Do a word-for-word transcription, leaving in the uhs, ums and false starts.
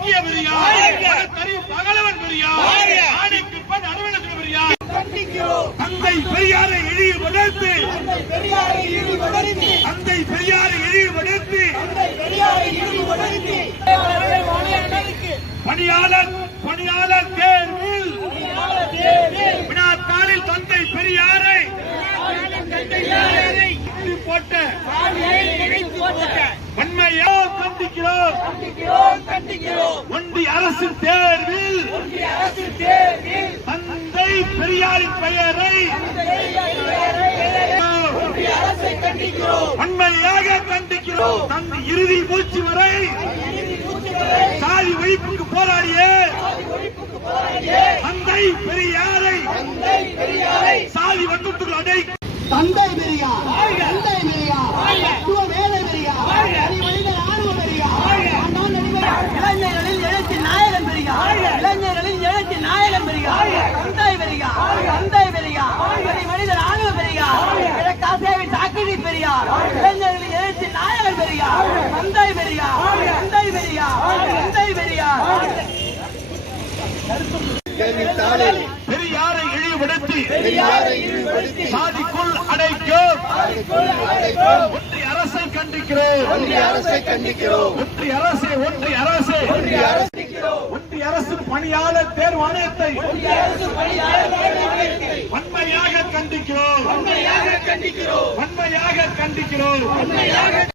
முக்கிய பெரியார், பகலவன் பெரியார், ஆணைக்கு பெண் அலுவலக பெரியார். தந்தை பெரியாரை இழிவுபடுத்தி தந்தை பெரியாரை இழிவுபடுத்தி பணியாளர் பணியாளர் தேர்வில் வினாத்தாளில் தந்தை பெரியாரை போட்ட வன்மையா கண்டிக்கிறோம். ஒன்றிய அரசு தேர்வில் தந்தை பெரியாரின் பெயரை வன்மையாக கண்டிக்கிறோம். தந்தை இறுதி மூச்சு வரை சாதி ஒழிப்புக்கு போராடிய தந்தை பெரியாரை சாதி வன்முறைகள் அடை தந்தை பெரியார், தந்தை பெரியார், தத்துவ வேலை பெரியார், மனித ராணுவ பெரியார், இளைஞர்களின் எழுச்சி நாயகன் பெரியார், இளைஞர்களின் எழுச்சி நாயகன் பெரியார், தந்தை பெரியார், தந்தை பெரியார், மனித ராணுவ பெரியார், கிழக்காசியாவின் சாக்கிரி பெரியார், இளைஞர்களின் எழுச்சி நாயகன் பெரியார், தந்தை பெரியார், தந்தை பெரியார், தந்தை பெரியார். பெரியாரை இழிவுபடுத்தி சாதிக்குள் அடைக்கும் ஒன்றிய அரசை கண்டிக்கிறோம். ஒன்றிய அரசை கண்டிக்கிறோம். ஒன்றிய அரசு ஒன்றிய அரசு ஒன்றிய அரசு பணியாளர் தேர்வாணையத்தை வன்மையாக கண்டிக்கிறோம். வன்மையாக கண்டிக்கிறோம். வன்மையாக கண்டிக்கிறோம்.